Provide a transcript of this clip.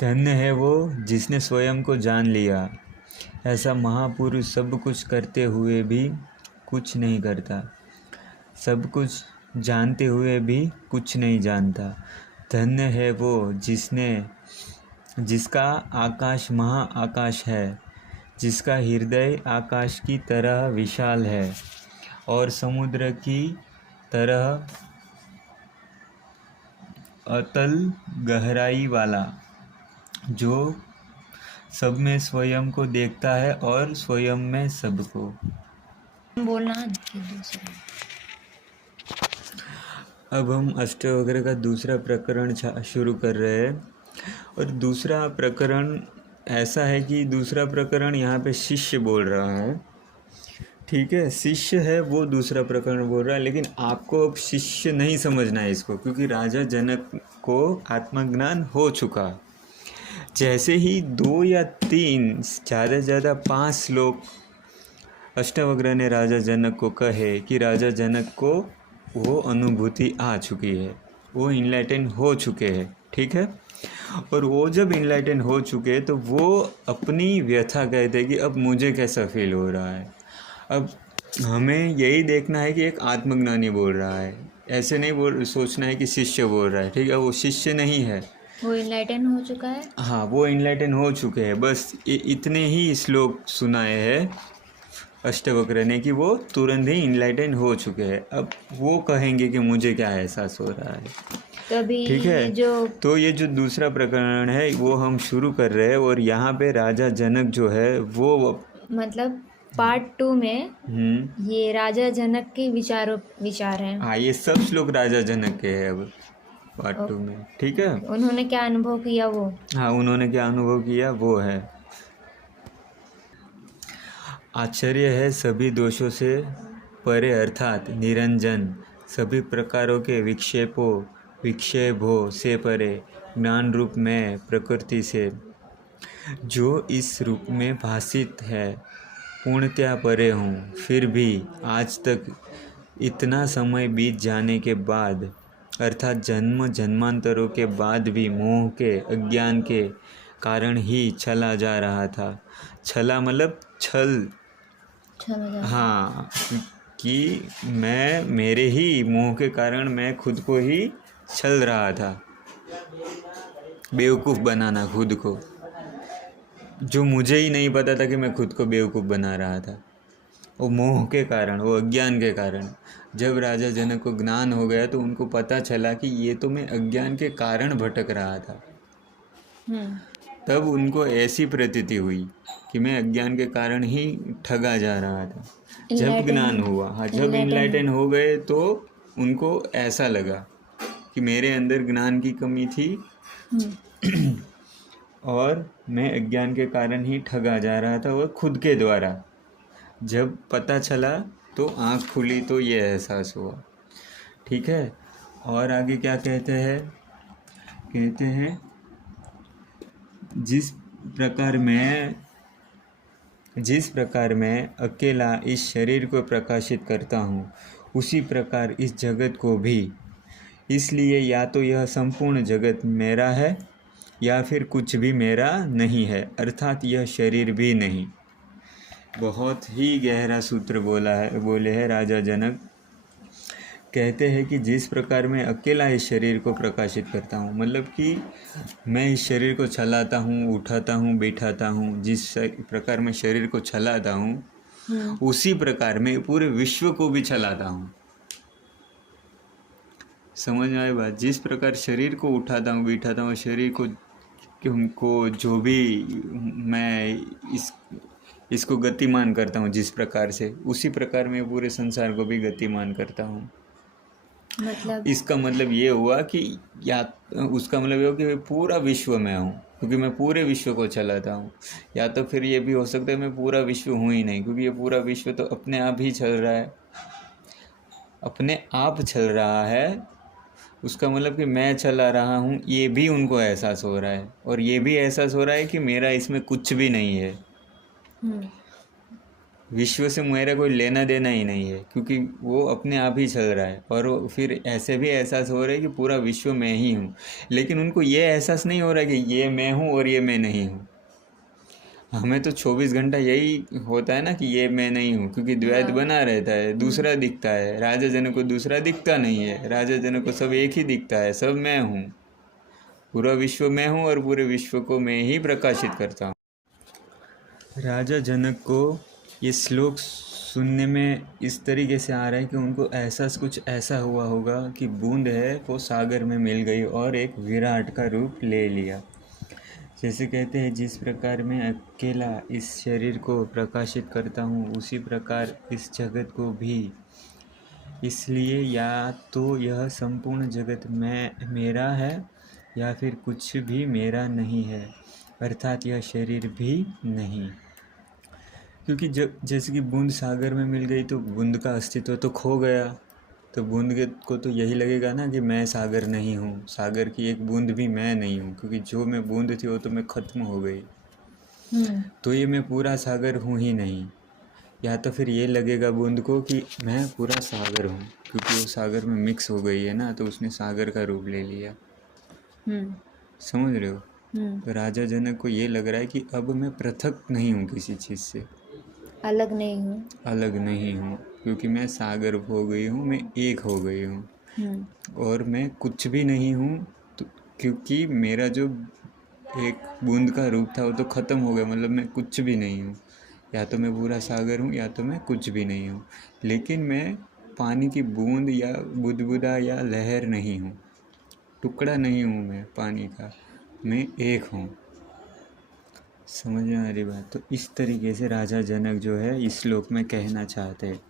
धन्य है वो जिसने स्वयं को जान लिया। ऐसा महापुरुष सब कुछ करते हुए भी कुछ नहीं करता, सब कुछ जानते हुए भी कुछ नहीं जानता। धन्य है वो जिसका आकाश महा आकाश है, जिसका हृदय आकाश की तरह विशाल है और समुद्र की तरह अतल गहराई वाला, जो सब में स्वयं को देखता है और स्वयं में सबको। बोलना दूसरा। अब हम अष्टावक्र का दूसरा प्रकरण शुरू कर रहे हैं। और दूसरा प्रकरण ऐसा है कि दूसरा प्रकरण यहाँ पे शिष्य बोल रहा है, ठीक है, शिष्य है वो दूसरा प्रकरण बोल रहा है। लेकिन आपको अब शिष्य नहीं समझना है इसको, क्योंकि राजा जनक को आत्मज्ञान हो चुका। जैसे ही 2 या 3 ज़्यादा से ज़्यादा 5 लोग अष्टावक्र ने राजा जनक को कहे कि राजा जनक को वो अनुभूति आ चुकी है, वो इनलाइटन हो चुके हैं, ठीक है। और वो जब इनलाइटन हो चुके तो वो अपनी व्यथा कहते कि अब मुझे कैसा फील हो रहा है। अब हमें यही देखना है कि एक आत्मज्ञानी बोल रहा है, ऐसे नहीं सोचना है कि शिष्य बोल रहा है, ठीक है। वो शिष्य नहीं है, वो इनलाइटन हो चुका है। हाँ, वो इनलाइटन हो चुके हैं। बस इतने ही श्लोक सुनाए हैं अष्टावक्र ने कि वो तुरंत ही इनलाइटन हो चुके हैं। अब वो कहेंगे कि मुझे क्या एहसास हो रहा है, तभी ठीक है। तो ये जो दूसरा प्रकरण है वो हम शुरू कर रहे हैं। और यहाँ पे राजा जनक जो है वो मतलब पार्ट 2 में ये राजा जनक के विचार हैं। हाँ, ये सब श्लोक राजा जनक के हैं अब पार्ट 2 में, ठीक है। उन्होंने क्या अनुभव किया वो, हाँ, उन्होंने क्या अनुभव किया वो है। आश्चर्य है सभी दोषों से परे अर्थात निरंजन, सभी प्रकारों के विक्षेपों से परे, ज्ञान रूप में प्रकृति से, जो इस रूप में भाषित है, पूर्णतया परे हूँ। फिर भी आज तक इतना समय बीत जाने के बाद, अर्थात जन्म जन्मांतरों के बाद भी मोह के अज्ञान के कारण ही चला जा रहा था। छला मतलब छल, हाँ, कि मेरे ही मोह के कारण मैं खुद को ही छल रहा था, बेवकूफ़ बनाना खुद को, जो मुझे ही नहीं पता था कि मैं खुद को बेवकूफ़ बना रहा था। वो मोह के कारण, वो अज्ञान के कारण। जब राजा जनक को ज्ञान हो गया तो उनको पता चला कि ये तो मैं अज्ञान के कारण भटक रहा था। तब उनको ऐसी प्रतीति हुई कि मैं अज्ञान के कारण ही ठगा जा रहा था। जब ज्ञान हुआ, हाँ, जब इनलाइटन हो गए तो उनको ऐसा लगा कि मेरे अंदर ज्ञान की कमी थी और मैं अज्ञान के कारण ही ठगा जा रहा था, वो खुद के द्वारा। जब पता चला तो आँख खुली तो ये एहसास हुआ, ठीक है। और आगे क्या कहते हैं जिस प्रकार मैं अकेला इस शरीर को प्रकाशित करता हूँ, उसी प्रकार इस जगत को भी। इसलिए या तो यह संपूर्ण जगत मेरा है या फिर कुछ भी मेरा नहीं है, अर्थात यह शरीर भी नहीं। बहुत ही गहरा सूत्र बोले हैं राजा जनक। कहते हैं कि जिस प्रकार मैं अकेला इस शरीर को प्रकाशित करता हूँ, मतलब कि मैं इस शरीर को चलाता हूँ, उठाता हूँ, बैठाता हूँ, जिस प्रकार मैं शरीर को चलाता हूँ उसी प्रकार मैं पूरे विश्व को भी चलाता हूँ। समझ में आए बात? जिस प्रकार शरीर को उठाता हूँ, बैठाता हूँ, शरीर को जो भी मैं इसको गतिमान करता हूँ जिस प्रकार से, उसी प्रकार मैं पूरे संसार को भी गतिमान करता हूँ। मतलब इसका मतलब ये हुआ कि उसका मतलब ये हुआ कि मैं पूरा विश्व में हूँ, क्योंकि मैं पूरे विश्व को चलाता हूँ। या तो फिर ये भी हो सकता है मैं पूरा विश्व हूँ ही नहीं, क्योंकि ये पूरा विश्व तो अपने आप ही चल रहा है, अपने आप चल रहा है। उसका मतलब कि मैं चला रहा हूँ, ये भी उनको एहसास हो रहा है, और ये भी एहसास हो रहा है कि मेरा इसमें कुछ भी नहीं है। विश्व से मेरा कोई लेना देना ही नहीं है, क्योंकि वो अपने आप ही चल रहा है। और वो फिर ऐसे भी एहसास हो रहा है कि पूरा विश्व मैं ही हूँ, लेकिन उनको ये एहसास नहीं हो रहा है कि ये मैं हूँ और ये मैं नहीं हूँ। हमें तो 24 घंटा यही होता है ना कि ये मैं नहीं हूँ, क्योंकि द्वैत बना रहता है, दूसरा दिखता है। राजा जनक को दूसरा दिखता नहीं है, राजा जनक को सब एक ही दिखता है, सब मैं हूँ, पूरा विश्व मैं हूँ और पूरे विश्व को मैं ही प्रकाशित करता हूँ। राजा जनक को ये श्लोक सुनने में इस तरीके से आ रहा है कि उनको एहसास कुछ ऐसा हुआ होगा कि बूंद है वो सागर में मिल गई और एक विराट का रूप ले लिया। जैसे कहते हैं, जिस प्रकार मैं अकेला इस शरीर को प्रकाशित करता हूँ, उसी प्रकार इस जगत को भी। इसलिए या तो यह संपूर्ण जगत मेरा है या फिर कुछ भी मेरा नहीं है, अर्थात यह शरीर भी नहीं। क्योंकि जब जैसे कि बूंद सागर में मिल गई तो बूंद का अस्तित्व तो खो गया, तो बूंद को तो यही लगेगा ना कि मैं सागर नहीं हूँ, सागर की एक बूंद भी मैं नहीं हूँ, क्योंकि जो मैं बूंद थी वो तो मैं ख़त्म हो गई। तो ये मैं पूरा सागर हूँ ही नहीं। या तो फिर ये लगेगा बूंद को कि मैं पूरा सागर हूँ, क्योंकि वो सागर में मिक्स हो गई है ना, तो उसने सागर का रूप ले लिया। समझ रहे हो? तो राजा जनक को ये लग रहा है कि अब मैं पृथक नहीं हूँ किसी चीज़ से, अलग नहीं हूँ, अलग नहीं हूँ, क्योंकि मैं सागर हो गई हूँ, मैं एक हो गई हूँ। और मैं कुछ भी नहीं हूँ, तो क्योंकि मेरा जो एक बूंद का रूप था वो तो ख़त्म हो गया, मतलब मैं कुछ भी नहीं हूँ। या तो मैं पूरा सागर हूँ या तो मैं कुछ भी नहीं हूँ, लेकिन मैं पानी की बूंद या बुदबुदा या लहर नहीं हूँ, टुकड़ा नहीं हूँ मैं पानी का, मैं एक हूँ। समझ में आ रही बात? तो इस तरीके से राजा जनक जो है इस श्लोक में कहना चाहते हैं